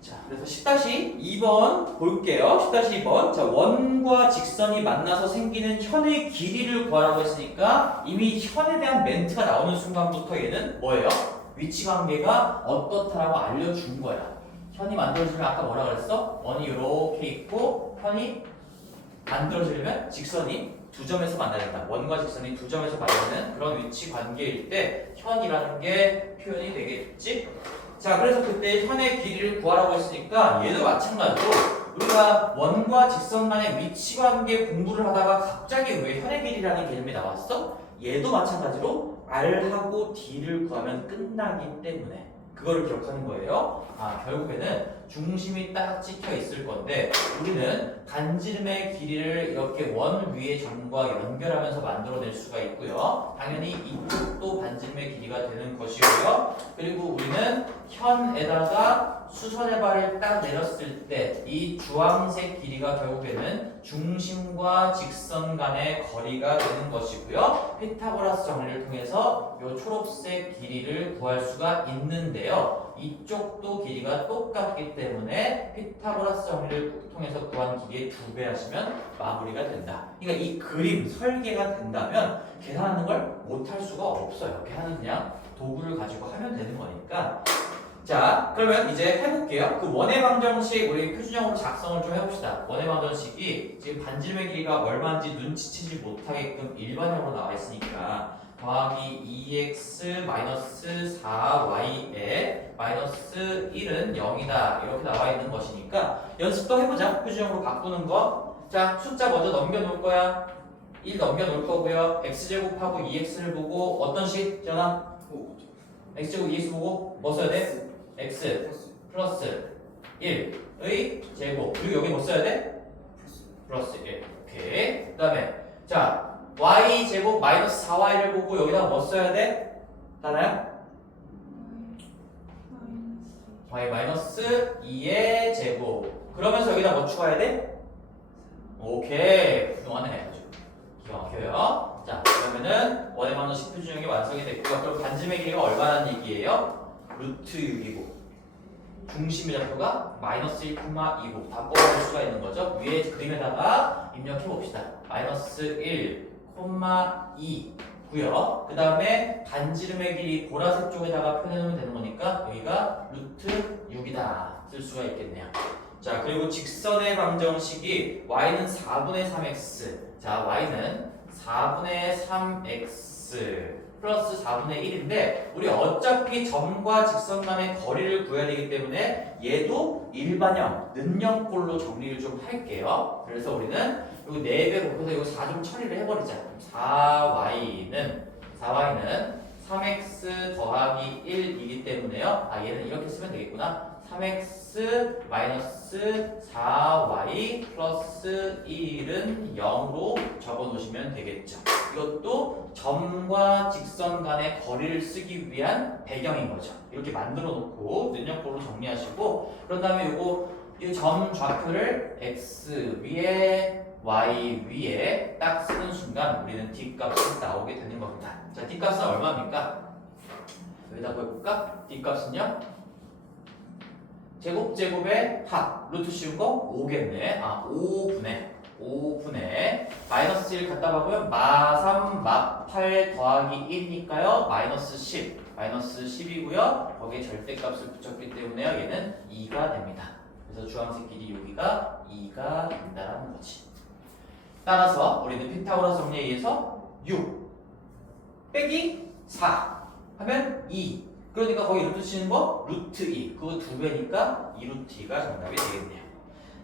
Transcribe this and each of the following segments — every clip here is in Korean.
자, 그래서 10-2번 볼게요. 10-2번. 자, 원과 직선이 만나서 생기는 현의 길이를 구하라고 했으니까 이미 현에 대한 멘트가 나오는 순간부터 얘는 뭐예요? 위치 관계가 어떻다라고 알려준 거야. 현이 만들어지면 아까 뭐라 그랬어? 원이 이렇게 있고 현이 만들어지려면 직선이 두 점에서 만나야 된다. 원과 직선이 두 점에서 만나는 그런 위치 관계일 때 현이라는 게 표현이 되겠지? 자, 그래서 그때 현의 길이를 구하라고 했으니까 얘도 마찬가지로 우리가 원과 직선 간의 위치 관계 공부를 하다가 갑자기 왜 현의 길이라는 개념이 나왔어? 얘도 마찬가지로 R하고 D를 구하면 끝나기 때문에 그거를 기억하는 거예요. 아, 결국에는 중심이 딱 찍혀 있을 건데 우리는 반지름의 길이를 이렇게 원 위의 점과 연결하면서 만들어낼 수가 있고요. 당연히 이쪽도 반지름의 길이가 되는 것이고요. 그리고 우리는 현에다가 수선의 발을 딱 내렸을 때 이 주황색 길이가 결국에는 중심과 직선 간의 거리가 되는 것이고요. 피타고라스 정리를 통해서 이 초록색 길이를 구할 수가 있는데요. 이쪽도 길이가 똑같기 때문에 피타고라스 정리를 통해서 구한 길이의 2배 하시면 마무리가 된다. 그러니까 이 그림 설계가 된다면 계산하는 걸 못할 수가 없어요. 계산은 그냥 도구를 가지고 하면 되는 거니까. 자, 그러면 이제 해볼게요. 그 원의 방정식 우리 표준형으로 작성을 좀 해봅시다. 원의 방정식이 지금 반지름의 길이가 얼마인지 눈치채지 못하게끔 일반형으로 나와 있으니까 더하기 2x 마이너스 4y에 마이너스 1은 0이다 이렇게 나와 있는 것이니까 연습도 해보자. 표준형으로 바꾸는 거. 자, 숫자 먼저 넘겨놓을 거야. 1 넘겨놓을 거고요. x제곱하고 2x를 보고 어떤 식? 전화? x제곱 2x 보고 뭐 써야 돼? x 플러스 1의 제곱. 그리고 여기 뭐 써야 돼? 플러스 1. 오케이. 그 다음에 자 y 제곱 마이너스 4y를 보고 여기다 뭐 써야 돼? 하나요? y 마이너스 2의 제곱. 그러면서 여기다 뭐 추가해야 돼? 오케이. 훌륭하네. 아주 기가 막혀요. 자, 그러면은 원의 방정식 표준형이 완성이 됐고요. 그럼 반지름의 길이가 얼마나 얘기예요? 루트 6이고 중심의 좌표가 마이너스 1,2고 다 뽑아낼 수가 있는 거죠. 위에 그림에다가 입력해 봅시다. 마이너스 1,2고요. 그 다음에 반지름의 길이 보라색 쪽에다가 표현해놓으면 되는 거니까 여기가 루트 6이다 쓸 수가 있겠네요. 자, 그리고 직선의 방정식이 y는 4분의 3x. 자, y는 4분의 3x 플러스 4분의 1인데 우리 어차피 점과 직선 간의 거리를 구해야 되기 때문에 얘도 일반형, 는형꼴로 정리를 좀 할게요. 그래서 우리는 요 4배 곱해서 요 4 좀 처리를 해버리자. 4y는 3x 더하기 1이기 때문에요. 아, 얘는 이렇게 쓰면 되겠구나. 3x 마이너스 4y 플러스 1은 0으로 적어놓으시면 되겠죠. 이것도 점과 직선 간의 거리를 쓰기 위한 배경인 거죠. 이렇게 만들어 놓고 능력꼴로 정리하시고 그런 다음에 요거 이 점 좌표를 x 위에 y 위에 딱 쓰는 순간 우리는 d값이 나오게 되는 겁니다. 자, d값은 얼마입니까? 여기다 보여볼까? d값은요? 제곱제곱의 합 루트 씌운 거 5겠네. 아, 5분의 마이너스 1 갖다 박으면 마3 마8 더하기 1이니까요 마이너스 10 마이너스 10이고요 거기에 절대값을 붙였기 때문에요 얘는 2가 됩니다. 그래서 주황색 길이 여기가 2가 된다는 거지. 따라서 우리는 피타고라스 정리에 의해서 6 빼기 4 하면 2. 그러니까 거기 루트 치는 거 루트 2. 그거 2배니까 2루트 2가 정답이 되겠네요.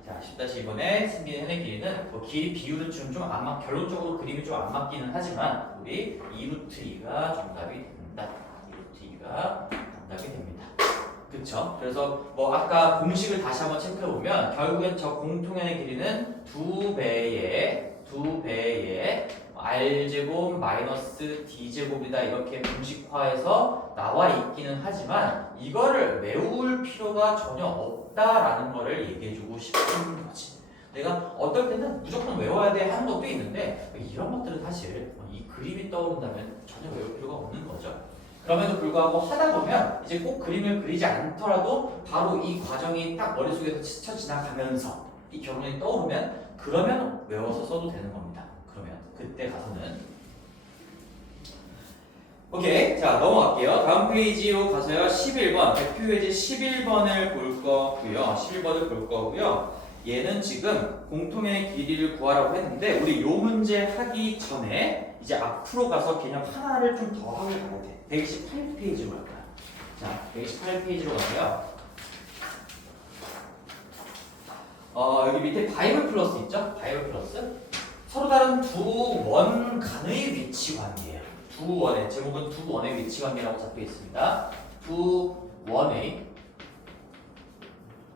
자, 10-2번에 생기는 현의 길이는 뭐 길이 비율은 좀 안 맞, 결론적으로 그림이 좀 안 맞기는 하지만 우리 2루트 2가 정답이 됩니다. 2루트 2가 정답이 됩니다. 그쵸? 그래서 뭐 아까 공식을 다시 한번 체크해 보면 결국엔 저 공통현의 길이는 2배의 r제곱 마이너스 d제곱이다 이렇게 공식화해서 나와 있기는 하지만 이거를 외울 필요가 전혀 없다라는 거를 얘기해주고 싶은 거지. 내가 어떨 때는 무조건 외워야 돼 하는 것도 있는데 이런 것들은 사실 이 그림이 떠오른다면 전혀 외울 필요가 없는 거죠. 그럼에도 불구하고 하다 보면 이제 꼭 그림을 그리지 않더라도 바로 이 과정이 딱 머릿속에서 스쳐 지나가면서 이 결론이 떠오르면 그러면 외워서 써도 되는 겁니다. 그러면 그때 가서는 오케이. 자, 넘어갈게요. 다음 페이지로 가서요. 11번. 대표 예제 11번을 볼 거고요. 11번을 볼 거고요. 얘는 지금 공통의 길이를 구하라고 했는데 우리 요 문제 하기 전에 이제 앞으로 가서 개념 하나를 좀 더 하길 바라야 돼. 128페이지로 갈 거야. 자, 128페이지로 가서요. 여기 밑에 바이블 플러스 있죠? 바이블 플러스. 서로 다른 두 원간의 위치 관계예요. 두 원의 제목은 두 원의 위치 관계라고 적혀 있습니다. 두 원의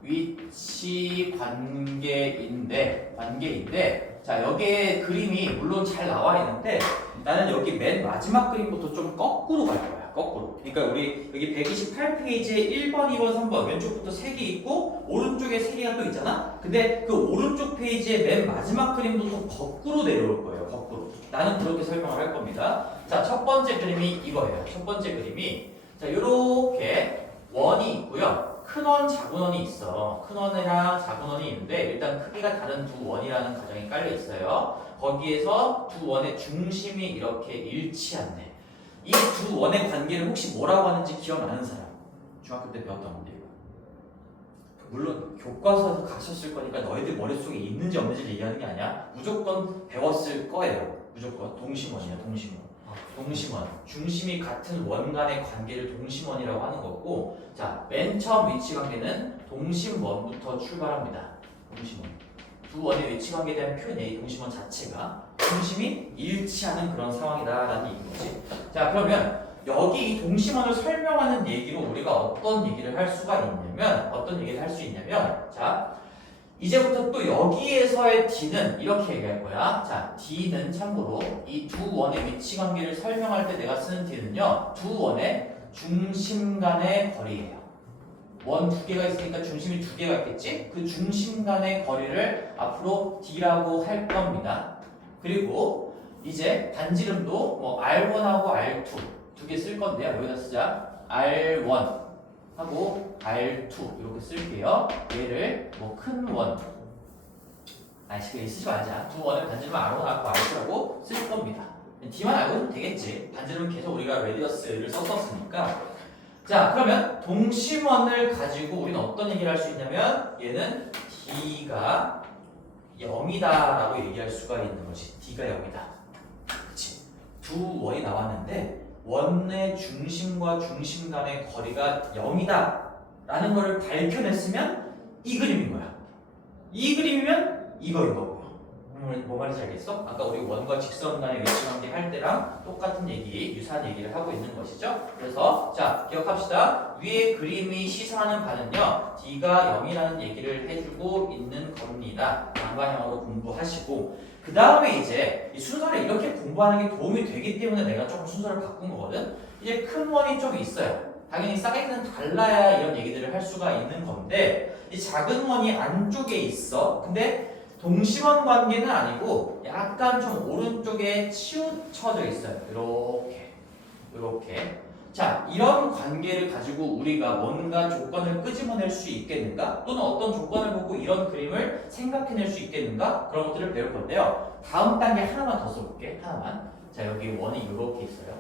위치 관계인데 자, 여기에 그림이 물론 잘 나와 있는데 나는 여기 맨 마지막 그림부터 좀 거꾸로 갈 거야. 거꾸로. 그러니까 우리 여기 128페이지에 1번, 2번, 3번 왼쪽부터 3개 있고 오른쪽에 3개가 또 있잖아. 근데 그 오른쪽 페이지의 맨 마지막 그림부터 거꾸로 내려올 거예요. 거꾸로. 나는 그렇게 설명을 할 겁니다. 자, 첫 번째 그림이 이거예요. 첫 번째 그림이 자, 요렇게 원이 있고요. 큰 원, 작은 원이 있어. 큰 원이랑 작은 원이 있는데 일단 크기가 다른 두 원이라는 가정이 깔려 있어요. 거기에서 두 원의 중심이 이렇게 일치한대. 이 두 원의 관계를 혹시 뭐라고 하는지 기억나는 사람? 중학교 때 배웠던 건데 이거. 물론 교과서에서 가셨을 거니까 너희들 머릿속에 있는지 없는지 얘기하는 게 아니야. 무조건 배웠을 거예요. 무조건 동심원이야. 동심원. 동심원, 중심이 같은 원 간의 관계를 동심원이라고 하는 거고, 자, 맨 처음 위치 관계는 동심원부터 출발합니다. 동심원. 두 원의 위치 관계에 대한 표현이 동심원 자체가 중심이 일치하는 그런 상황이다라는 얘기인 거지. 자, 그러면 여기 이 동심원을 설명하는 얘기로 우리가 어떤 얘기를 할 수가 있냐면, 어떤 얘기를 할 수 있냐면, 자, 이제부터 또 여기에서의 D는 이렇게 얘기할 거야. 자, D는 참고로 이 두 원의 위치 관계를 설명할 때 내가 쓰는 D는요, 두 원의 중심 간의 거리예요. 원 두 개가 있으니까 중심이 두 개가 있겠지? 그 중심 간의 거리를 앞으로 D라고 할 겁니다. 그리고 이제 반지름도 뭐 R1하고 R2 두 개 쓸 건데요. 여기다 쓰자. R1 하고 R2 이렇게 쓸게요. 얘를 뭐 큰 원, 그게 쓰지 말자. 두 원을 반지름 R1하고 R2라고 쓸 겁니다. D만 알고 있으면 되겠지. 반지름은 계속 우리가 레디어스를 썼었으니까. 자, 그러면 동심원을 가지고 우리는 어떤 얘기를 할 수 있냐면 얘는 D가 0이다라고 얘기할 수가 있는 거지. D가 0이다. 그치? 두 원이 나왔는데 원의 중심과 중심 간의 거리가 0이다 라는 거를 밝혀냈으면 이 그림인 거야. 이 그림이면 이거인 거고요. 뭐 말인지 알겠어? 아까 우리 원과 직선 간의 위치 관계 할 때랑 똑같은 얘기, 유사한 얘기를 하고 있는 것이죠. 그래서 자, 기억합시다. 위에 그림이 시사하는 바는요, D가 0이라는 얘기를 해주고 있는 겁니다. 양방향으로 공부하시고, 그 다음에 이제 이 순서를 이렇게 공부하는 게 도움이 되기 때문에 내가 조금 순서를 바꾼 거거든. 이제 큰 원이 좀 있어요. 당연히 사이즈는 달라야 이런 얘기들을 할 수가 있는 건데, 이 작은 원이 안쪽에 있어. 근데 동심원 관계는 아니고 약간 좀 오른쪽에 치우쳐져 있어요. 이렇게. 자, 이런 관계를 가지고 우리가 뭔가 조건을 끄집어낼 수 있겠는가? 또는 어떤 조건을 보고 이런 그림을 생각해낼 수 있겠는가? 그런 것들을 배울 건데요. 다음 단계 하나만 더 써볼게. 하나만. 자, 여기 원이 이렇게 있어요.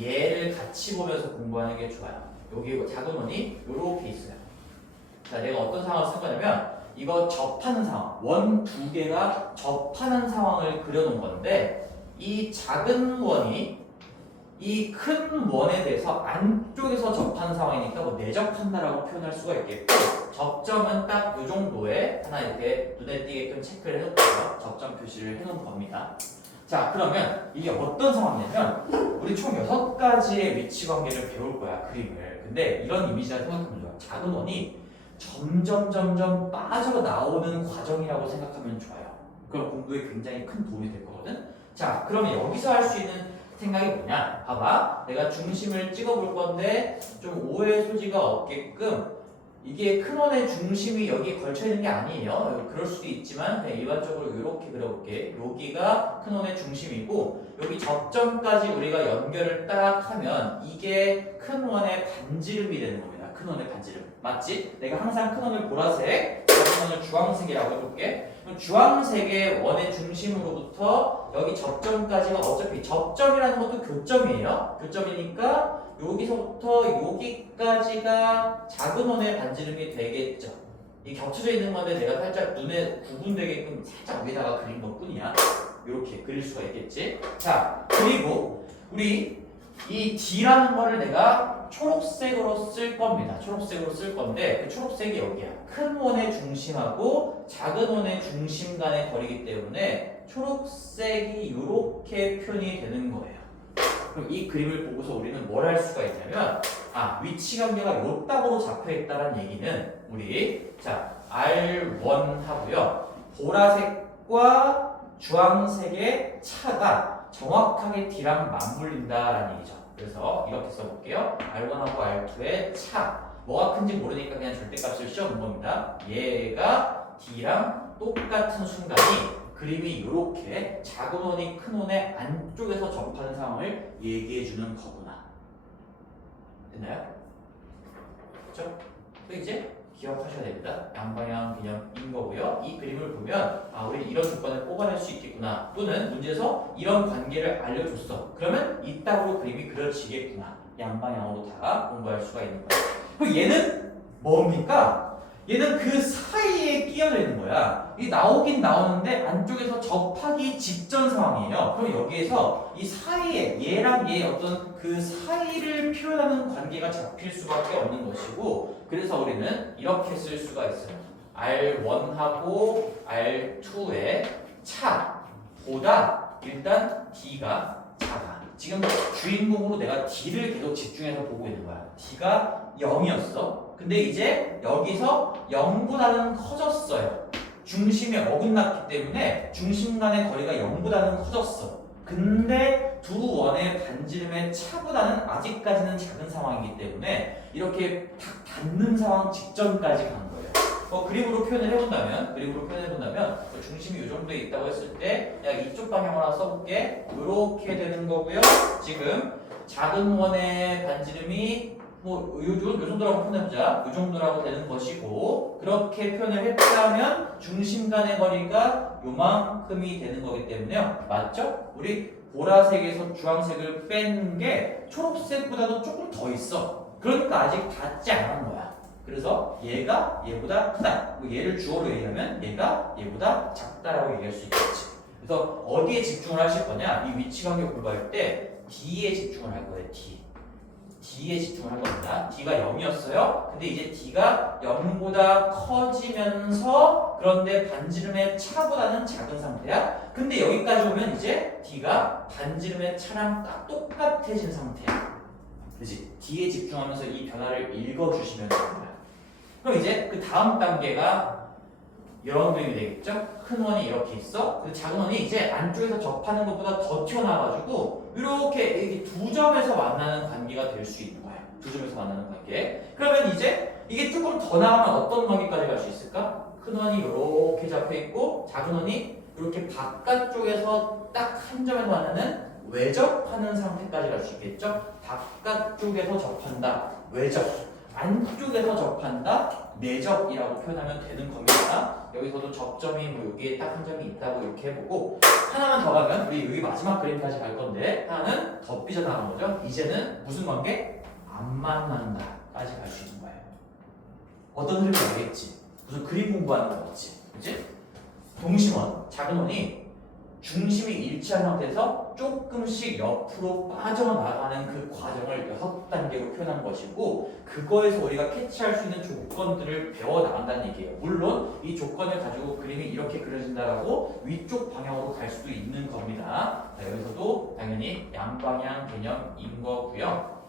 얘를 같이 보면서 공부하는 게 좋아요. 여기 작은 원이 이렇게 있어요. 자, 내가 어떤 상황을 쓸 거냐면 이거 접하는 상황, 원 두 개가 접하는 상황을 그려놓은 건데 이 작은 원이 이 큰 원에 대해서 안쪽에서 접하는 상황이니까 뭐 내접한다라고 표현할 수가 있겠고, 접점은 딱 이 정도에 하나 이렇게 눈에 띄게끔 체크를 해놓고요. 접점 표시를 해놓은 겁니다. 자, 그러면 이게 어떤 상황이냐면 우리 총 6가지의 위치 관계를 배울 거야, 그림을. 근데 이런 이미지를 생각하면 좋아요. 작은 원이 점점 빠져나오는 과정이라고 생각하면 좋아요. 그럼 공부에 굉장히 큰 도움이 될 거거든. 자, 그러면 여기서 할 수 있는 생각이 뭐냐? 봐봐, 내가 중심을 찍어볼 건데 좀 오해 소지가 없게끔 이게 큰 원의 중심이 여기 걸쳐 있는 게 아니에요. 그럴 수도 있지만 그냥 일반적으로 이렇게 그려볼게. 여기가 큰 원의 중심이고 여기 접점까지 우리가 연결을 딱 하면 이게 큰 원의 반지름이 되는 겁니다. 큰 원의 반지름. 맞지? 내가 항상 큰 원을 보라색, 작은 원을 주황색이라고 해볼게. 그럼 주황색의 원의 중심으로부터 여기 접점까지가 어차피 접점이라는 것도 교점이에요. 교점이니까 여기서부터 여기까지가 작은 원의 반지름이 되겠죠. 이 겹쳐져 있는 건데 내가 살짝 눈에 구분되게끔 살짝 위에다가 그린 것 뿐이야. 이렇게 그릴 수가 있겠지. 자, 그리고 우리 이 D라는 거를 내가 초록색으로 쓸 겁니다. 초록색으로 쓸 건데 그 초록색이 여기야. 큰 원의 중심하고 작은 원의 중심 간의 거리이기 때문에 초록색이 이렇게 표현이 되는 거예요. 그럼 이 그림을 보고서 우리는 뭘 할 수가 있냐면 위치 관계가 요 딱으로 잡혀 있다는 얘기는 우리 자 R1 하고요. 보라색과 주황색의 차가 정확하게 D랑 맞물린다라는 얘기죠. 그래서 이렇게 써볼게요. R1하고 R2의 차. 뭐가 큰지 모르니까 그냥 절대값을 씌워놓은 겁니다. 얘가 D랑 똑같은 순간이 그림이 이렇게 작은 원이 큰 원의 안쪽에서 접하는 상황을 얘기해주는 거구나. 됐나요? 그렇죠? 이제 기억하셔야 됩니다. 양방향 개념인 거고요. 이 그림을 보면 우리 이런 조건을 뽑아낼 수 있겠구나. 또는 문제에서 이런 관계를 알려줬어. 그러면 이따구로 그림이 그려지겠구나. 양방향으로 다 공부할 수가 있는 거야. 그럼 얘는 뭡니까? 얘는 그 사이에 끼어져 있는 거야. 이 나오긴 나오는데 안쪽에서 접하기 직전 상황이에요. 그럼 여기에서 이 사이에 얘랑 얘의 어떤 그 사이를 표현하는 관계가 잡힐 수밖에 없는 것이고 그래서 우리는 이렇게 쓸 수가 있어요. R1하고 R2의 차보다 일단 D가 작아. 지금 주인공으로 내가 D를 계속 집중해서 보고 있는 거야. D가 0이었어. 근데 이제 여기서 0보다는 커졌어요. 중심에 어긋났기 때문에 중심 간의 거리가 0보다는 커졌어. 근데 두 원의 반지름의 차보다는 아직까지는 작은 상황이기 때문에 이렇게 딱 닿는 상황 직전까지 간 거예요. 그림으로 표현을 해본다면 중심이 이 정도에 있다고 했을 때 약 이쪽 방향으로 하나 써볼게. 이렇게 되는 거고요. 지금 작은 원의 반지름이 요 정도라고 표현해보자. 요 정도라고 되는 것이고 그렇게 표현을 했다면 중심 간의 거리가 요만큼이 되는 거기 때문에요. 맞죠? 우리 보라색에서 주황색을 뺀 게 초록색보다도 조금 더 있어. 그러니까 아직 닿지 않은 거야. 그래서 얘가 얘보다 크다. 얘를 주어로 얘기하면 얘가 얘보다 작다라고 얘기할 수 있겠지. 그래서 어디에 집중을 하실 거냐? 이 위치 관계 공부할 때 D에 집중을 할 거예요. D에 집중을 할 겁니다. D가 0이었어요. 근데 이제 D가 0보다 커지면서 그런데 반지름의 차보다는 작은 상태야. 근데 여기까지 오면 이제 D가 반지름의 차랑 딱 똑같아진 상태야. 그렇지? D에 집중하면서 이 변화를 읽어주시면 됩니다. 그럼 이제 그 다음 단계가 이런 그림이 되겠죠? 큰 원이 이렇게 있어. 그 작은 원이 이제 안쪽에서 접하는 것보다 더 튀어나와가지고 이렇게 두 점에서 만나는 관계가 될 수 있는 거예요. 두 점에서 만나는 관계. 그러면 이제 이게 조금 더 나가면 어떤 관계까지 갈 수 있을까? 큰 원이 이렇게 잡혀 있고 작은 원이 이렇게 바깥쪽에서 딱 한 점에서 만나는 외접하는 상태까지 갈 수 있겠죠? 바깥쪽에서 접한다. 외접. 안쪽에서 접한다. 내접이라고 표현하면 되는 겁니다. 여기서도 접점이 여기에 딱 한 점이 있다고 이렇게 해보고 하나만 더 가면 우리 여기 마지막 그림까지 갈 건데 하나는 더 삐져나간 거죠. 이제는 무슨 관계? 안 만난다까지 갈 수 있는 거예요. 어떤 흐름이 알겠지? 무슨 그림 공부하는 거 같지? 그치? 동심원, 작은 원이 중심이 일치한 상태에서 조금씩 옆으로 빠져나가는 그 과정을 6단계로 표현한 것이고 그거에서 우리가 캐치할 수 있는 조건들을 배워나간다는 얘기예요. 물론 이 조건을 가지고 그림이 이렇게 그려진다라고 위쪽 방향으로 갈 수도 있는 겁니다. 자, 여기서도 당연히 양방향 개념인 거고요.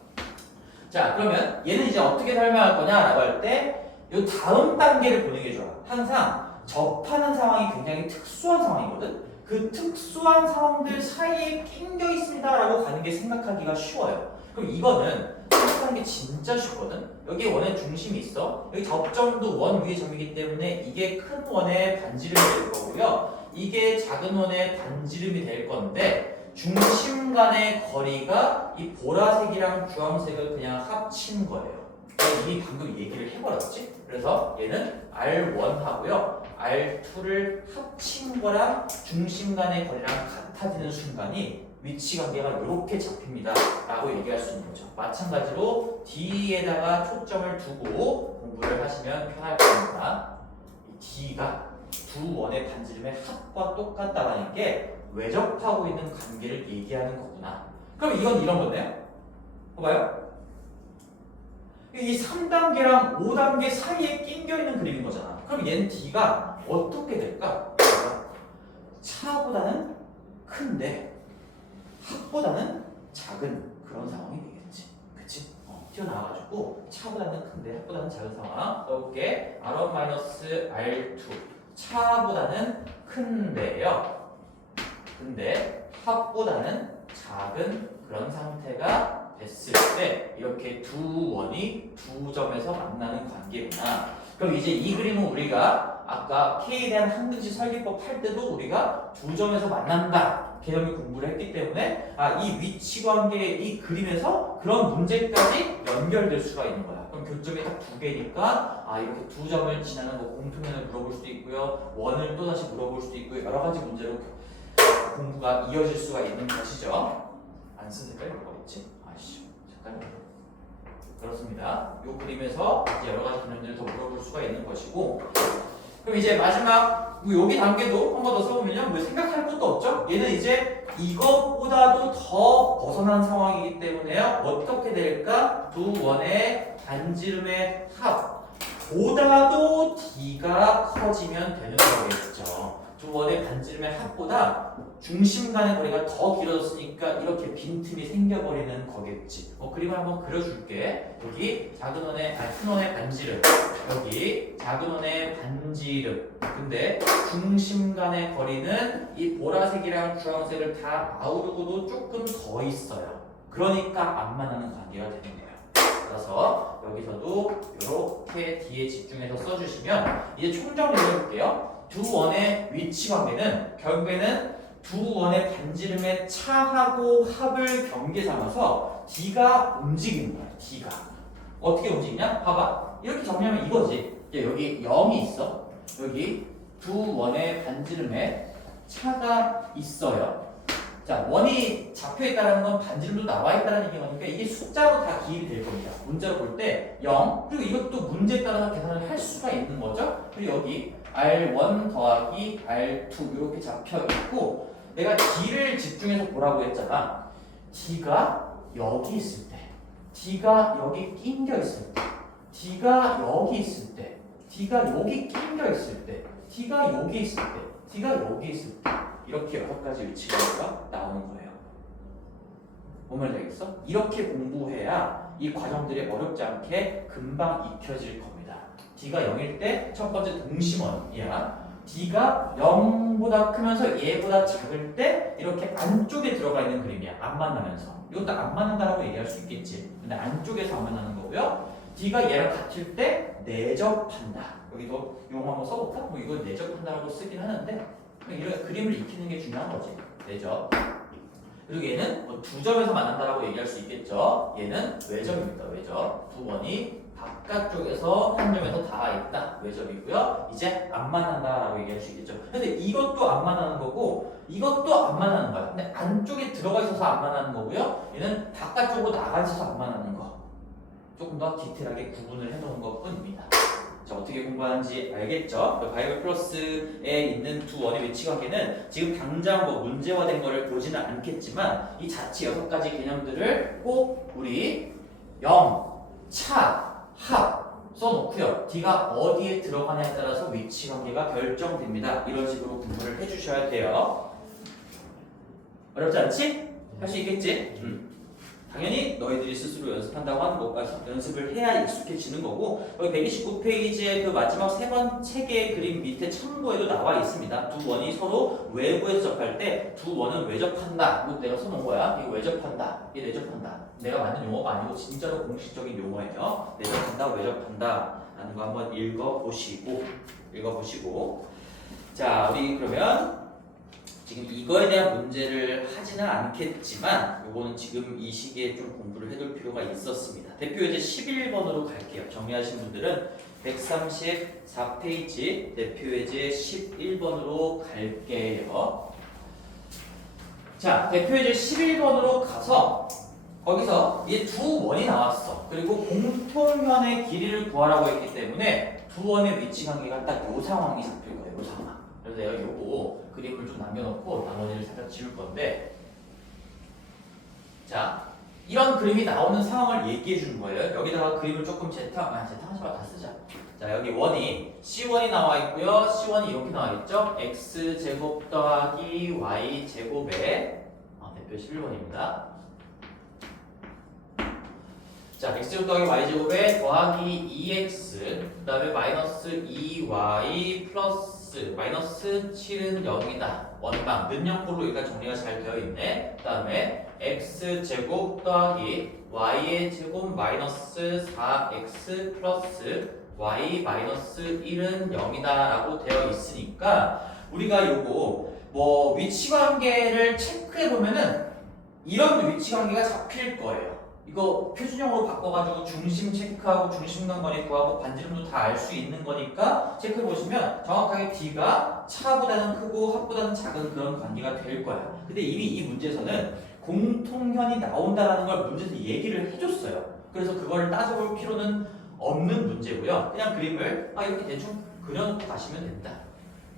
자, 그러면 얘는 이제 어떻게 설명할 거냐라고 할 때 이 다음 단계를 보는 게 좋아. 항상 접하는 상황이 굉장히 특수한 상황이거든. 그 특수한 상황들 사이에 낑겨 있습니다라고 가는 게 생각하기가 쉬워요. 그럼 이거는 생각하는 게 진짜 쉽거든. 여기 원의 중심이 있어. 여기 접점도 원 위의 점이기 때문에 이게 큰 원의 반지름이 될 거고요. 이게 작은 원의 반지름이 될 건데 중심 간의 거리가 이 보라색이랑 주황색을 그냥 합친 거예요. 이미 방금 얘기를 해버렸지? 그래서 얘는 R1하고요. R2를 합친 거랑 중심 간의 거리랑 같아지는 순간이 위치 관계가 이렇게 잡힙니다 라고 얘기할 수 있는 거죠. 마찬가지로 D에다가 초점을 두고 공부를 하시면 편할 겁니다. 이 D가 두 원의 반지름의 합과 똑같다는 게 외접하고 있는 관계를 얘기하는 거구나. 그럼 이건 이런 건데요. 봐봐요. 이 3단계랑 5단계 사이에 낑겨 있는 그림인 거잖아. 그럼 얘는 D가 어떻게 될까? 차보다는 큰데 합보다는 작은 그런 상황이 되겠지. 그치? 튀어나와가지고 차보다는 큰데 합보다는 작은 상황. 써볼게. R1-R2 차보다는 큰데요. 근데 합보다는 작은 그런 상태가 됐을 때 이렇게 두 원이 두 점에서 만나는 관계구나. 그럼 이제 이 그림은 우리가 아까 K에 대한 항등식 설계법 할 때도 우리가 두 점에서 만난다 개념을 공부를 했기 때문에 이 위치 관계의 이 그림에서 그런 문제까지 연결될 수가 있는 거야. 그럼 교점이 딱 두 개니까 이렇게 두 점을 지나는 거 공통면을 물어볼 수도 있고요. 원을 또다시 물어볼 수도 있고요. 여러 가지 문제로 공부가 이어질 수가 있는 것이죠. 안 쓴 색깔이 뭐가 있지? 잠깐만요. 그렇습니다. 이 그림에서 이제 여러 가지 개념들을 더 물어볼 수가 있는 것이고, 그럼 이제 마지막 여기 단계도 한 번 더 써보면요, 뭐 생각할 것도 없죠. 얘는 이제 이것보다도 더 벗어난 상황이기 때문에요. 어떻게 될까? 두 원의 반지름의 합보다도 D가 커지면 되는 거겠죠. 두 원의 반지름의 합보다 중심 간의 거리가 더 길어졌으니까 이렇게 빈틈이 생겨버리는 거겠지. 그림을 한번 그려줄게. 여기 작은 원의 큰 원의 반지름, 여기 작은 원의 반지름. 근데 중심 간의 거리는 이 보라색이랑 주황색을 다 아우르고도 조금 더 있어요. 그러니까 안 만나는 관계가 되는 거예요. 그래서 여기서도 이렇게 뒤에 집중해서 써주시면 이제 총정리를 해볼게요. 두 원의 위치 관계는 결국에는 두 원의 반지름의 차하고 합을 경계 삼아서 D가 움직이는 거야. D가 어떻게 움직이냐? 봐봐. 이렇게 정리하면 이거지. 여기 0이 있어. 여기 두 원의 반지름에 차가 있어요. 자, 원이 잡혀있다는 건 반지름도 나와있다는 얘기니까 이게 숫자로 다 기입이 될 겁니다. 문자로 볼 때 0, 그리고 이것도 문제에 따라서 계산을 할 수가 있는 거죠. 그리고 여기 R1 더하기 R2 이렇게 잡혀있고, 내가 D를 집중해서 보라고 했잖아. D가 여기 있을 때, D가 여기 낑겨 있을 때, D가 여기 있을 때, D가 여기 낑겨 있을 때, D가 여기 있을 때, D가 여기 있을 때 이렇게 6가지 위치가 나오는 거예요. 뭔 말인지 알겠어? 이렇게 공부해야 이 과정들이 어렵지 않게 금방 익혀질 겁니다. D가 0일 때 첫 번째 동심원이야. D가 0보다 크면서 얘보다 작을 때 이렇게 안쪽에 들어가 있는 그림이야. 안 만나면서. 이것도 안 만난다라고 얘기할 수 있겠지. 근데 안쪽에서 안 만나는 거고요. D가 얘랑 같을 때 내접한다. 여기도 용어 한번 써볼까? 뭐 이거 내접한다라고 쓰긴 하는데 이런 그림을 익히는 게 중요한 거지. 내접. 그리고 얘는 뭐 두 점에서 만난다라고 얘기할 수 있겠죠. 얘는 외접입니다. 외접. 두 번이 바깥쪽에서 한 점에서 닿아 있다. 외접이고요. 이제 안 만난다라고 얘기할 수 있겠죠. 근데 이것도 안 만나는 거고 이것도 안 만나는 거야. 근데 안쪽에 들어가 있어서 안 만나는 거고요. 얘는 바깥쪽으로 나가 있어서 안 만나는 거. 조금 더 디테일하게 구분을 해놓은 것 뿐입니다. 자, 어떻게 공부하는지 알겠죠? 바이블 플러스에 있는 두 원의 위치 관계는 지금 당장 뭐 문제화된 거를 보지는 않겠지만 이 자체 6가지 개념들을 꼭 우리 0, 차, 합 써놓고요. D가 어디에 들어가냐에 따라서 위치 관계가 결정됩니다. 이런 식으로 공부를 해주셔야 돼요. 어렵지 않지? 할 수 있겠지? 당연히 너희들이 스스로 연습한다고 하는 것과 연습을 해야 익숙해지는 거고 여기 129페이지의 그 마지막 세 개의 그림 밑에 참고에도 나와 있습니다. 두 원이 서로 외부에서 접할 때 두 원은 외접한다. 이거 내가 써놓은 거야. 이거 외접한다. 이게 내접한다. 내가 만든 용어가 아니고 진짜로 공식적인 용어예요. 내접한다, 외접한다 라는 거 한번 읽어보시고 자, 우리 그러면 지금 이거에 대한 문제를 하지는 않겠지만 요거는 지금 이 시기에 좀 공부를 해둘 필요가 있었습니다. 대표 예제 11번으로 갈게요. 정리하신 분들은 134페이지 대표 예제 11번으로 갈게요. 자, 대표 예제 11번으로 가서 거기서 이제 두 원이 나왔어. 그리고 공통면의 길이를 구하라고 했기 때문에 두 원의 위치 관계가 딱 요 상황이 잡힐 거예요. 요 상황. 그래서 내가 요거 그림을 좀 남겨놓고 나머지를 살짝 지울 건데, 자, 이런 그림이 나오는 상황을 얘기해 주는 거예요. 여기다가 그림을 조금 재탕하지 마, 다 쓰자. 자, 여기 원이 C1이 나와 있고요. C1이 이렇게 나와 있죠. X제곱 더하기 Y제곱에 대표 11번입니다. 자, X제곱 더하기 Y제곱에 더하기 2X 그 다음에 마이너스 2Y 플러스 마이너스 7은 0이다. 원방 는영꼴로 일단 정리가 잘 되어 있네. 그 다음에 X제곱 더하기 Y의 제곱 마이너스 4X 플러스 Y 마이너스 1은 0이다 라고 되어 있으니까 우리가 요거 뭐 위치관계를 체크해보면은 이런 위치관계가 잡힐 거예요. 이거 표준형으로 바꿔가지고 중심 체크하고 중심간 거리 구하고 반지름도 다 알 수 있는 거니까 체크해보시면 정확하게 D가 차보다는 크고 합보다는 작은 그런 관계가 될 거야. 근데 이미 이 문제에서는 공통현이 나온다라는 걸 문제에서 얘기를 해줬어요. 그래서 그걸 따져볼 필요는 없는 문제고요. 그냥 그림을 이렇게 대충 그려놓고 가시면 된다.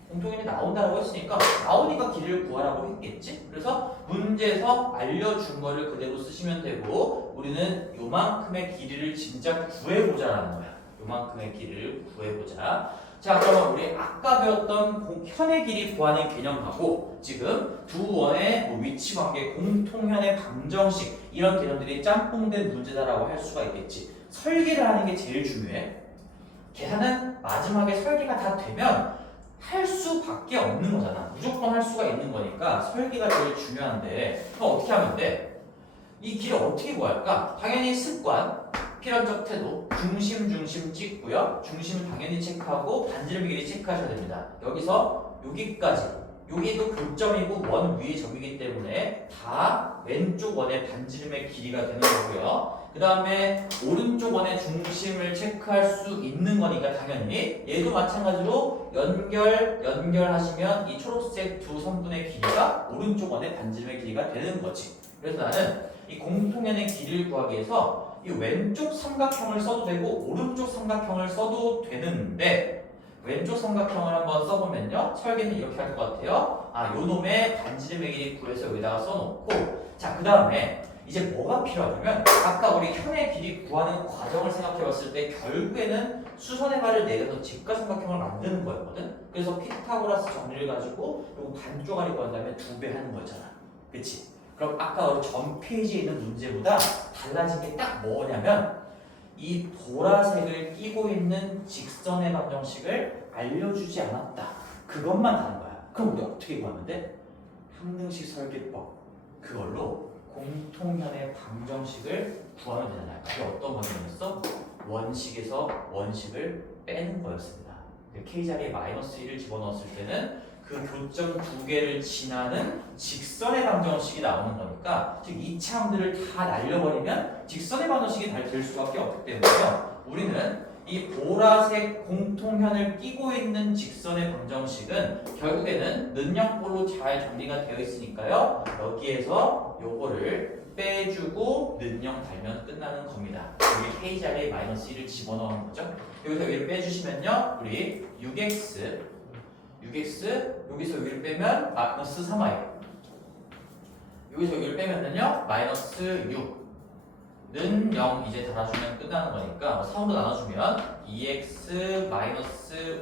공통현이 나온다라고 했으니까 나오니까 길이를 구하라고 했겠지? 그래서 문제에서 알려준 거를 그대로 쓰시면 되고 우리는 요만큼의 길이를 진짜 구해보자라는 거야. 요만큼의 길이를 구해보자. 자, 그러면 우리 아까 배웠던 현의 길이 구하는 개념하고 지금 두 원의 위치관계, 공통현의 방정식 이런 개념들이 짬뽕된 문제다라고 할 수가 있겠지. 설계를 하는 게 제일 중요해. 계산은 마지막에 설계가 다 되면 할 수밖에 없는 거잖아. 무조건 할 수가 있는 거니까 설계가 제일 중요한데 그럼 어떻게 하면 돼? 이 길을 어떻게 구할까? 당연히 습관, 필연적 태도, 중심 찍고요. 중심 당연히 체크하고 반지름 길이 체크하셔야 됩니다. 여기서 여기까지 여기도 교점이고 원 위의 점이기 때문에 다 왼쪽 원의 반지름의 길이가 되는 거고요. 그 다음에 오른쪽 원의 중심을 체크할 수 있는 거니까 당연히 얘도 마찬가지로 연결하시면 이 초록색 두 선분의 길이가 오른쪽 원의 반지름의 길이가 되는 거지. 그래서 나는 이 공통현의 길이를 구하기 위해서 이 왼쪽 삼각형을 써도 되고 오른쪽 삼각형을 써도 되는데 왼쪽 삼각형을 한번 써보면요. 설계는 이렇게 할 것 같아요. 요 놈의 반지름의 길이 구해서 여기다가 써놓고 자, 그 다음에 이제 뭐가 필요하냐면 아까 우리 현의 길이 구하는 과정을 생각해봤을 때 결국에는 수선의 발을 내려서 직각삼각형을 만드는 거였거든. 그래서 피타고라스 정리를 가지고 요거 반쪽알이 구한 다음에 2배 하는 거잖아. 그치? 그럼 아까 우리 전 페이지에 있는 문제보다 달라진 게 딱 뭐냐면 이 보라색을 끼고 있는 직선의 방정식을 알려주지 않았다. 그것만 다른 거야. 그럼 우리 어떻게 구하면 돼? 항등식 설계법 그걸로 공통현의 방정식을 구하면 되잖아요. 그게 어떤 방정식이었어? 원식에서 원식을 빼는 거였습니다. K자리에 마이너스 1을 집어넣었을 때는 그 교점 두 개를 지나는 직선의 방정식이 나오는 거니까 즉 이차함들을 다 날려버리면 직선의 방정식이 될 수밖에 없기 때문에요. 우리는 이 보라색 공통현을 끼고 있는 직선의 방정식은 결국에는 는영꼴로 잘 정리가 되어 있으니까요. 여기에서 요거를 빼주고 는영 달면 끝나는 겁니다. 여기 K자리에 마이너스 1을 집어넣는 거죠. 여기서 여기를 빼주시면요. 우리 6x 여기서 여기를 빼면 마이너스 3y 여기서 여기를 빼면은요 마이너스 6는 는 0 이제 달아주면 끝나는 거니까 3으로 나눠주면 2x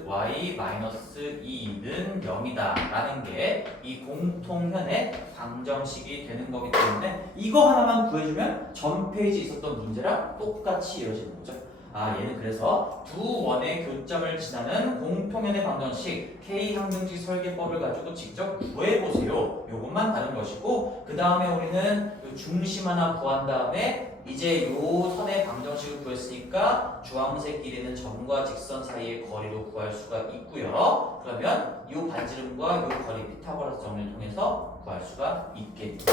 y 2는 0이다 라는 게 이 공통현의 방정식이 되는 거기 때문에 이거 하나만 구해주면 전 페이지 있었던 문제랑 똑같이 이루어지는 거죠. 얘는 그래서 두 원의 교점을 지나는 공통현의 방정식 K항등식 설계법을 가지고 직접 구해보세요. 요것만 다른 것이고 그 다음에 우리는 요 중심 하나 구한 다음에 이제 요 선의 방정식을 구했으니까 주황색 길이는 점과 직선 사이의 거리로 구할 수가 있고요. 그러면 요 반지름과 요 거리 피타고라스 정리를 통해서 구할 수가 있겠죠.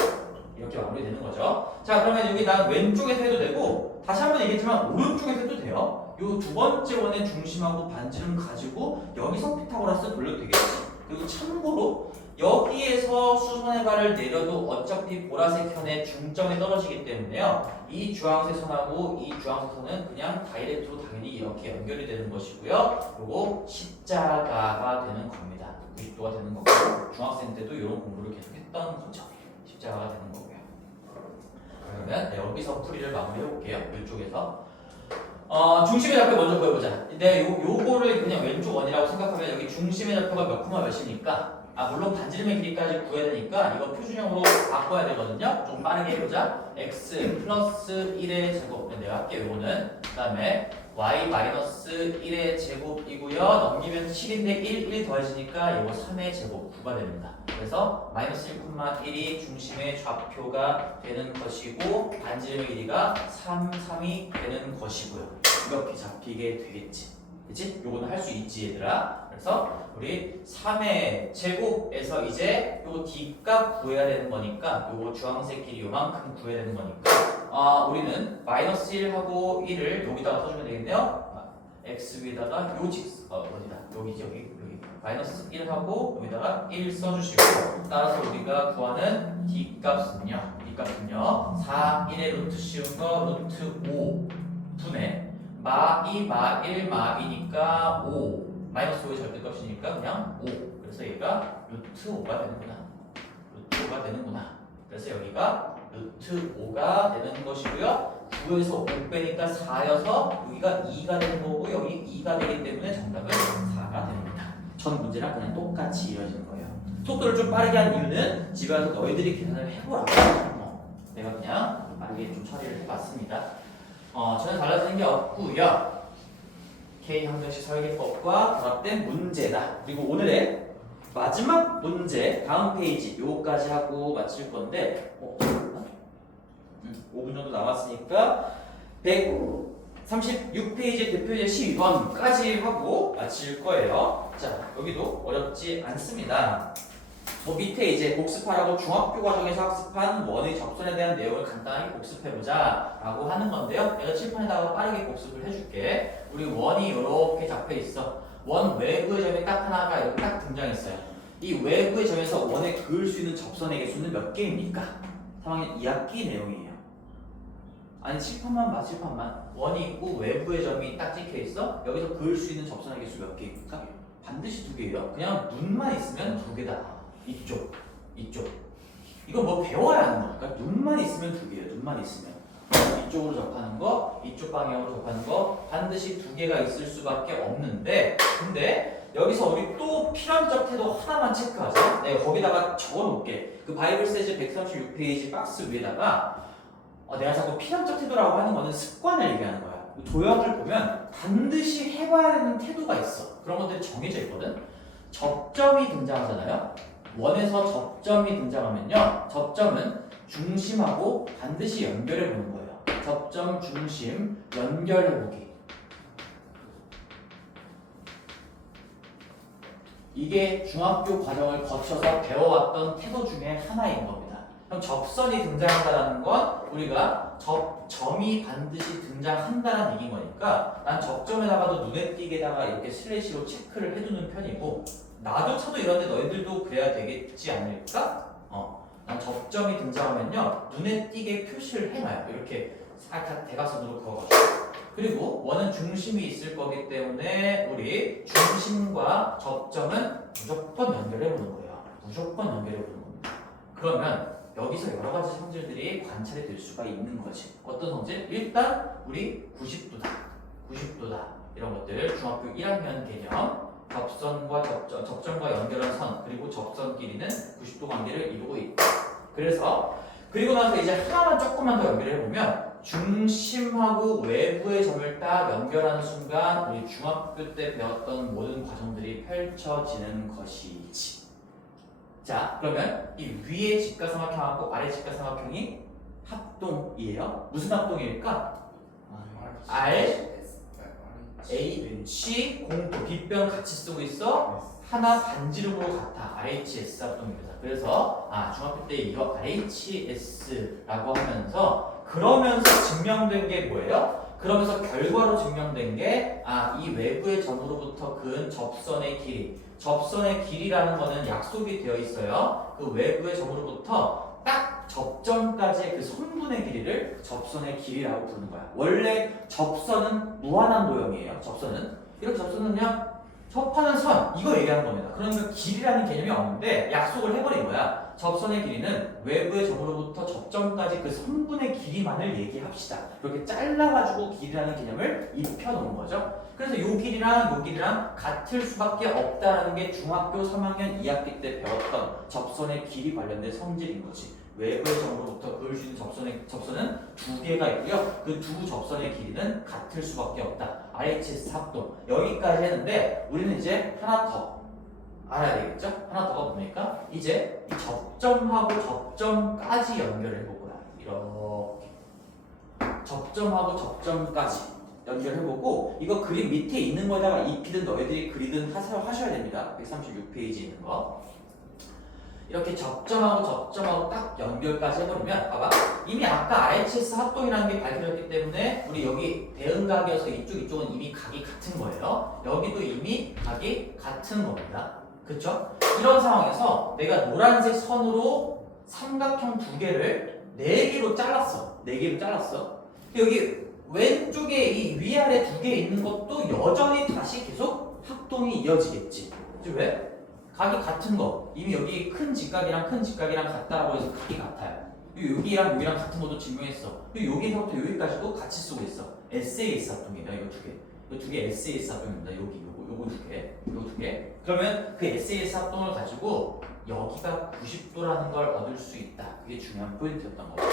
이렇게 마무리되는 거죠. 자, 그러면 여기 난 왼쪽에서 해도 되고 다시 한번 얘기했지만 오른쪽에서 해도 돼요. 요 두 번째 원의 중심하고 반지름 가지고 여기서 피타고라스 돌려도 되겠지. 그리고 참고로 여기에서 수선의 발을 내려도 어차피 보라색 현의 중점에 떨어지기 때문에요. 이 주황색 선하고 이 주황색 선은 그냥 다이렉트로 당연히 이렇게 연결이 되는 것이고요. 그리고 십자가가 되는 겁니다. 90도가 되는 거고 중학생 때도 이런 공부를 계속 했던 거죠. 십자가가 되는 거고요. 그러면 여기서 풀이를 마무리해 볼게요. 이쪽에서 중심의 좌표 먼저 보여보자. 근데 요거를 그냥 왼쪽 원이라고 생각하면 여기 중심의 좌표가 몇 콤마 몇이니까 물론 반지름의 길이까지 구해야 되니까 이거 표준형으로 바꿔야 되거든요. 좀 빠르게 해보자. x 플러스 1의 제곱 내가 할게요. 요거는 그 다음에 y 마이너스 1의 제곱이고요. 넘기면 7인데 1 더해지니까 요거 3의 제곱 9가 됩니다. 그래서 마이너스 1,1이 중심의 좌표가 되는 것이고 반지름의 길이가 3, 3이 되는 것이고요. 이렇게 잡히게 되겠지. 그치? 요거는 할 수 있지 얘들아. 그래서 우리 3의 제곱에서 이제 요 D값 구해야 되는 거니까 요거 주황색 길이 요만큼 구해야 되는 거니까 우리는 마이너스 1하고 1을 여기다가 써주면 되겠네요. x 위에다가 요 어디다 여기지 여기 마이너스 1하고 여기다가 1 써주시고 따라서 우리가 구하는 D값은요 4, 1의 루트 씌운 거 루트 5 분의 마2, 마1, 마2니까 5 마이너스 5의 절대값이니까 그냥 5 그래서 얘가 루트 5가 되는구나 그래서 여기가 루트 5가 되는 것이고요 9에서 5 빼니까 4여서 여기가 2가 되는 거고 여기 2가 되기 때문에 정답은 4가 됩니다. 전 문제랑 그냥 똑같이 이루어지는 거예요. 속도를 좀 빠르게 한 이유는 집에 와서 너희들이 계산을 해보라고 내가 그냥 빠르게 좀 처리를 해봤습니다. 전혀 달라지는 게 없고요. K항등식 설계법과 결합된 문제다. 그리고 오늘의 마지막 문제 다음 페이지 요거까지 하고 마칠 건데 5분 정도 남았으니까 136페이지 대표제 12번까지 하고 마칠 거예요. 자, 여기도 어렵지 않습니다. 밑에 이제 복습하라고 중학교 과정에서 학습한 원의 접선에 대한 내용을 간단하게 복습해보자 라고 하는 건데요. 내가 칠판에다가 빠르게 복습을 해줄게. 우리 원이 이렇게 잡혀 있어. 원 외부의 점이 딱 하나가 이렇게 딱 등장했어요. 이 외부의 점에서 원에 그을 수 있는 접선의 개수는 몇 개입니까? 3학년 2학기 내용이에요. 아니 칠판만 봐, 칠판만. 원이 있고 외부의 점이 딱 찍혀 있어. 여기서 그을 수 있는 접선의 개수 몇 개입니까? 반드시 2개예요. 그냥 눈만 있으면 2개다. 이쪽. 이거 뭐 배워야 하는 거니까 눈만 있으면 2개예요. 눈만 있으면 이쪽으로 접하는 거, 이쪽 방향으로 접하는 거 반드시 2개가 있을 수밖에 없는데 근데 여기서 우리 또 필연적 태도 하나만 체크하자. 내가 거기다가 적어놓을게. 그 바이블 세즈 136페이지 박스 위에다가 내가 자꾸 필연적 태도라고 하는 거는 습관을 얘기하는 거야. 도형을 보면 반드시 해봐야 되는 태도가 있어. 그런 것들이 정해져 있거든. 접점이 등장하잖아요. 원에서 접점이 등장하면요. 접점은 중심하고 반드시 연결해 보는 거예요. 접점, 중심, 연결해 보기. 이게 중학교 과정을 거쳐서 배워왔던 태도 중에 하나인 겁니다. 그럼 접선이 등장한다는 건 우리가 접점이 반드시 등장한다는 얘기인 거니까 난 접점에다가도 눈에 띄게다가 이렇게 슬래시로 체크를 해두는 편이고 나도 차도 이런데 너희들도 그래야 되겠지 않을까? 난 접점이 등장하면요 눈에 띄게 표시를 해놔요. 이렇게 살짝 대각선으로 그어가지고. 그리고 원은 중심이 있을 거기 때문에 우리 중심과 접점은 무조건 연결해 보는 거예요. 무조건 연결해 보는 겁니다. 그러면 여기서 여러 가지 성질들이 관찰이 될 수가 있는 거지. 어떤 성질? 일단 우리 90도다, 90도다 이런 것들 중학교 1학년 개념. 접선과 접점과 연결한 선 그리고 접선 길이는 90도 관계를 이루고 있다. 그래서 그리고 나서 이제 하나만 조금만 더 연결해 보면 중심하고 외부의 점을 딱 연결하는 순간 우리 중학교 때 배웠던 모든 과정들이 펼쳐지는 것이지. 자, 그러면 이 위에 직각삼각형하고 아래 직각삼각형이 합동이에요. 무슨 합동일까? R H 공도 빗변 같이 쓰고 있어. 하나 반지름으로 같아. RHS 합동입니다. 그래서 중학교 때 이거 RHS라고 하면서 그러면서 증명된 게 뭐예요? 그러면서 결과로 증명된 게 이 외부의 점으로부터 그은 접선의 길이. 접선의 길이라는 거는 약속이 되어 있어요. 그 외부의 점으로부터 딱 접점까지의 그 선분의 길이를 접선의 길이라고 부르는 거야. 원래 접선은 무한한 도형이에요. 접선은 이렇게 접선은 그냥 접하는 선 이거 얘기하는 겁니다. 그러니까 길이라는 개념이 없는데 약속을 해버린 거야. 접선의 길이는 외부의 점으로부터 접점까지 그 선분의 길이만을 얘기합시다. 이렇게 잘라가지고 길이라는 개념을 입혀놓은 거죠. 그래서 요 길이랑 같을 수밖에 없다라는 게 중학교 3학년 2학기 때 배웠던 접선의 길이 관련된 성질인 거지. 외부의 점으로부터 그을 수 있는 접선은 두 개가 있고요. 그 두 접선의 길이는 같을 수밖에 없다. RHS 합동. 여기까지 했는데 우리는 이제 하나 더 알아야 되겠죠? 하나 더가 뭡니까? 이제 이 접점하고 접점까지 연결을 해볼 거야. 이렇게 접점하고 접점까지 연결해보고 이거 그림 밑에 있는 거에다가 입히든 너희들이 그리든 하셔야 됩니다. 136페이지 있는 거. 이렇게 접점하고 접점하고 딱 연결까지 해버리면 봐봐. 이미 아까 RHS 합동이라는 게 밝혀졌기 때문에 우리 여기 대응각이어서 이쪽은 이미 각이 같은 거예요. 여기도 이미 각이 같은 겁니다. 그쵸? 이런 상황에서 내가 노란색 선으로 삼각형 두 개를 4개로 잘랐어. 4개로 잘랐어. 여기 왼쪽에 이 위아래 두 개 있는 것도 여전히 다시 계속 합동이 이어지겠지. 왜? 각이 같은 거. 이미 여기 큰 직각이랑 같다라고 해서 각이 같아요. 여기랑 여기랑 같은 것도 증명했어. 여기서부터 여기까지도 같이 쓰고 있어. SAS 합동이다. 이거 두 개. 이 두 개 SAS 합동입니다. 요거 두 개. 요거 두 개. 그러면 그 SAS 합동을 가지고 여기가 90도라는 걸 얻을 수 있다. 그게 중요한 포인트였던 거죠.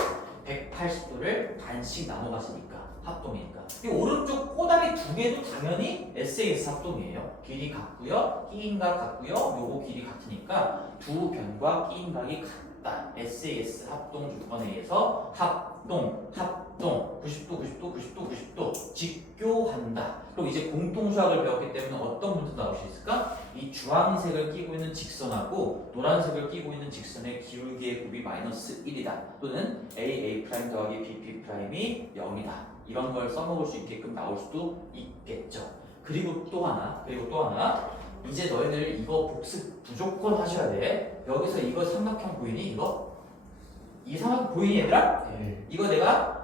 180도를 반씩 나눠 가지니까 합동이니까. 이 오른쪽 꼬다리 두 개도 당연히 SAS 합동이에요. 길이 같고요, 끼인각 같고요. 요거 길이 같으니까 두 변과 끼인각이 같다. SAS 합동 조건에 의해서 합동 90도 직교한다. 그럼 이제 공통수학을 배웠기 때문에 어떤 문제 나올 수 있을까? 이 주황색을 끼고 있는 직선하고 노란색을 끼고 있는 직선의 기울기의 곱이 -1이다. 또는 A 더하기 B 이 0이다. 이런 걸 써먹을 수 있게끔 나올 수도 있겠죠. 그리고 또 하나 이제 너희들 이거 복습 무조건 하셔야 돼. 여기서 이거 삼각형 보이니? 이 삼각형 보이니 얘들아? 네. 이거 내가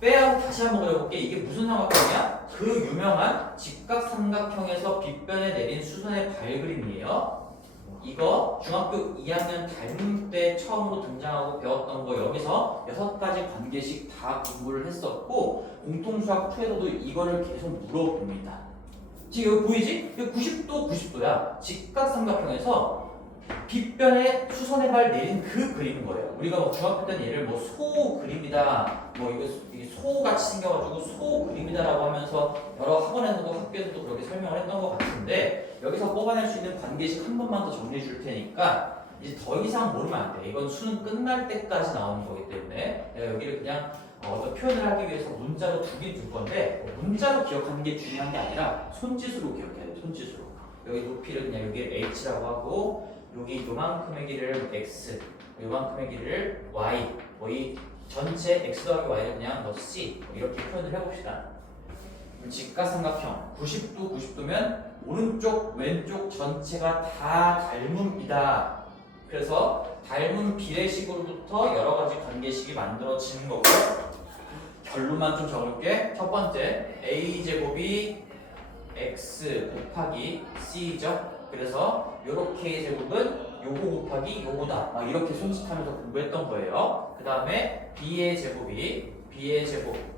빼하고 다시 한번 그려볼게. 이게 무슨 삼각형이야? 그 유명한 직각삼각형에서 빗변에 내린 수선의 발그림이에요. 이거 중학교 2학년 닮은 때 처음으로 등장하고 배웠던 거 여기서 6가지 관계식 다 공부를 했었고 공통수학 2에서도 이거를 계속 물어봅니다. 지금 여기 보이지? 이거 90도야. 직각삼각형에서 빗변에 수선의 발 내린 그 그림인 거예요. 우리가 뭐 중학교 때는 얘를 뭐 소 그림이다, 뭐 이거 소같이 생겨가지고 소 그림이다라고 하면서 여러 학원에서도 학교에서도 그렇게 설명을 했던 것 같은데 여기서 뽑아낼 수 있는 관계식 한 번만 더 정리해 줄 테니까 이제 더 이상 모르면 안 돼. 이건 수능 끝날 때까지 나오는 거기 때문에 내가 여기를 그냥 어떤 표현을 하기 위해서 문자로 두긴 둘 건데 문자로 기억하는 게 중요한 게 아니라 손짓으로 기억해야 돼. 손짓으로. 여기 높이를 그냥 여기 H라고 하고 여기 요만큼의 길이를 X, 요만큼의 길이를 Y, 뭐 이 전체 X 더하기 Y를 그냥 너 C 이렇게 표현을 해봅시다. 직각삼각형 90도면 오른쪽 왼쪽 전체가 다 닮음이다. 그래서 닮은 비례식으로부터 여러 가지 관계식이 만들어지는 거고 결론만 좀 적을게. 첫 번째 A제곱이 X 곱하기 C죠. 그래서 요렇게의 제곱은 요거 곱하기 요거다. 막 이렇게 손짓하면서 공부했던 거예요. 그 다음에 b의 제곱이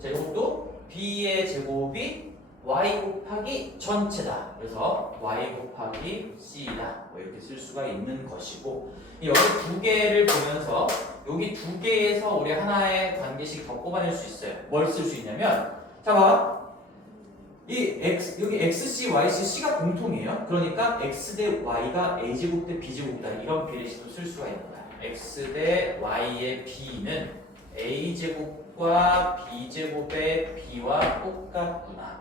자 이것도 b의 제곱이 y 곱하기 전체다. 그래서 y 곱하기 c다. 뭐 이렇게 쓸 수가 있는 것이고, 여기 두 개를 보면서 여기 두 개에서 우리 하나의 관계식 더 뽑아낼 수 있어요. 뭘 쓸 수 있냐면, 자 봐. 이 x 여기 xc, yc, c가 공통이에요. 그러니까 x 대 y가 a제곱 대 b제곱이다. 이런 비례식도 쓸 수가 있는 거야. x 대 y의 b는 a제곱과 b제곱의 b와 똑같구나.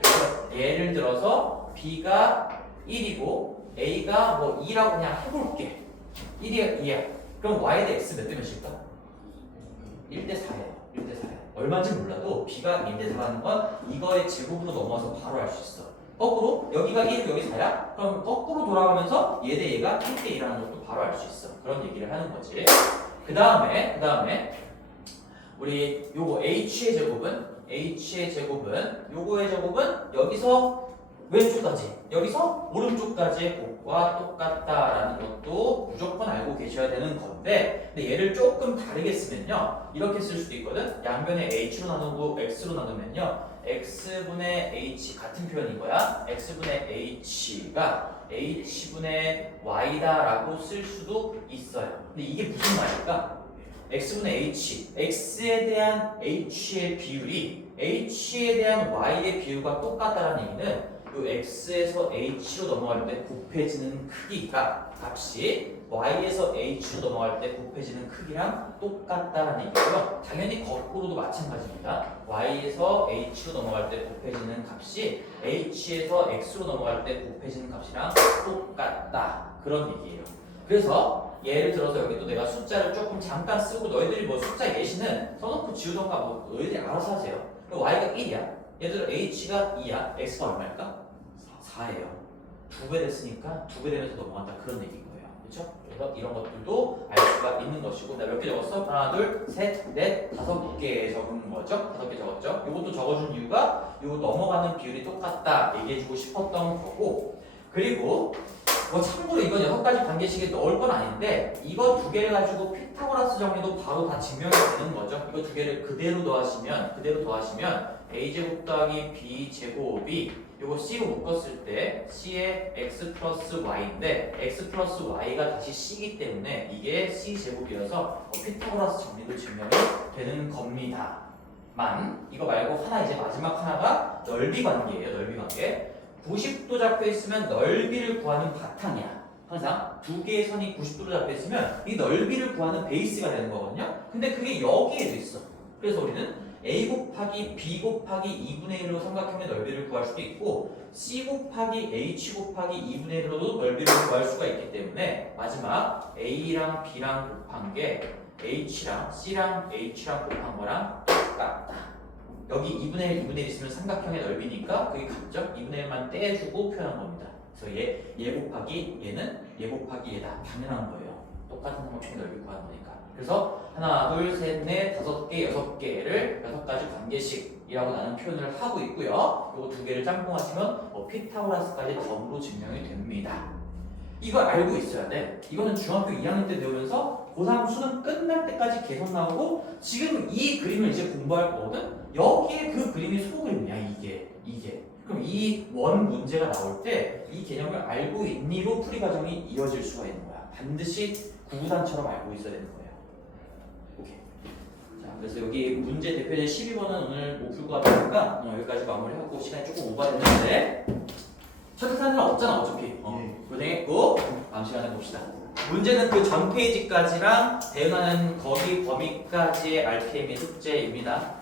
그래서 예를 들어서 b가 1이고 a가 뭐 2라고 그냥 해볼게. 1이야 2야. 그럼 y 대 x 몇 대 몇일까? 1대 4예요. 1대 4예요. 얼마인지 몰라도 b가 1대 4라는 건 이거의 제곱으로 넘어서 바로 알 수 있어. 거꾸로 여기가 1이고 여기 4야? 그럼 거꾸로 돌아가면서 얘 대 얘가 1대 2라는 것도 바로 알 수 있어. 그런 얘기를 하는 거지. 그 다음에 우리 요거 h의 제곱은 요거의 제곱은 여기서 왼쪽까지 여기서 오른쪽까지의 곱과 똑같다라는 것도 무조건 알고 계셔야 되는 건데, 근데 얘를 조금 다르게 쓰면요 이렇게 쓸 수도 있거든. 양변에 h로 나누고 x로 나누면요 x분의 h 같은 표현인 거야. x분의 h가 h분의 y다 라고 쓸 수도 있어요. 근데 이게 무슨 말일까? x분의 h, x에 대한 h의 비율이 h에 대한 y의 비율과 똑같다는 얘기는 요 x에서 h로 넘어갈 때 곱해지는 크기가 값이 y에서 h로 넘어갈 때 곱해지는 크기랑 똑같다는 얘기고요. 당연히 거꾸로도 마찬가지입니다. y에서 h로 넘어갈 때 곱해지는 값이 h에서 x로 넘어갈 때 곱해지는 값이랑 똑같다. 그런 얘기예요. 그래서 예를 들어서 여기 또 내가 숫자를 조금 잠깐 쓰고 너희들이 뭐 숫자 예시는 써놓고 지우던가 뭐 너희들이 알아서 하세요. y가 1이야. 예를 들어 h가 2야. x가 얼마일까? 4예요. 2배 됐으니까 2배 되면서 넘어간다. 그런 얘기인 거예요. 그렇죠? 그래서 이런 것들도 알 수가 있는 것이고, 내가 몇 개 적었어? 하나, 둘, 셋, 넷, 5개 적은 거죠? 5개 적었죠? 이것도 적어준 이유가 요 넘어가는 비율이 똑같다 얘기해주고 싶었던 거고, 그리고 뭐 참고로 이건 6가지 관계식에 넣을 건 아닌데 이거 두 개를 가지고 피타고라스 정리도 바로 다 증명이 되는 거죠. 이거 두 개를 그대로 더하시면 a제곱 더하기 b제곱이 요거 c로 묶었을 때 c의 x 플러스 y인데 x 플러스 y가 다시 c이기 때문에 이게 c제곱이어서 피타고라스 정리도 증명이 되는 겁니다. 이거 말고 하나, 이제 마지막 하나가 넓이 관계예요. 넓이 관계. 90도 잡혀 있으면 넓이를 구하는 바탕이야. 항상 두 개의 선이 90도로 잡혀 있으면 이 넓이를 구하는 베이스가 되는 거거든요. 근데 그게 여기에도 있어. 그래서 우리는 a 곱하기 b 곱하기 2분의 1로 삼각형의 넓이를 구할 수도 있고 c 곱하기 h 곱하기 2분의 1로도 넓이를 구할 수가 있기 때문에 마지막 a랑 b랑 곱한 게 h랑 c랑 h랑 곱한 거랑 똑같다. 여기 2분의 1, 2분의 1 있으면 삼각형의 넓이니까 그게 같죠? 2분의 1만 떼주고 표현한 겁니다. 그래서 얘 곱하기 얘는 얘 곱하기 얘다. 당연한 거예요. 똑같은 삼각형의 넓이 구하는 거니까. 그래서 하나, 둘, 셋, 넷, 5개, 6개를 6가지 관계식이라고 나는 표현을 하고 있고요. 요거 두 개를 짬뽕하시면 피타고라스까지 덤으로 증명이 됩니다. 이거 알고 있어야 돼. 이거는 중학교 2학년 때 배우면서 고3 수능 끝날 때까지 계속 나오고 지금 이 그림을 이제 공부할 거거든? 여기에 그 그림이 소그림이야, 이게. 그럼 이 원 문제가 나올 때 이 개념을 알고 있니로 풀이 과정이 이어질 수가 있는 거야. 반드시 구구단처럼 알고 있어야 되는 거예요. 오케이. 자, 그래서 여기 문제 대표제 12번은 오늘 못 풀고 하니까 여기까지 마무리하고 시간이 조금 오버됐는데 첫회사는 없잖아 어차피. 고생했고 다음 시간에 봅시다. 문제는 그 전 페이지까지랑 대응하는 거기 범위까지의 RPM의 숙제입니다.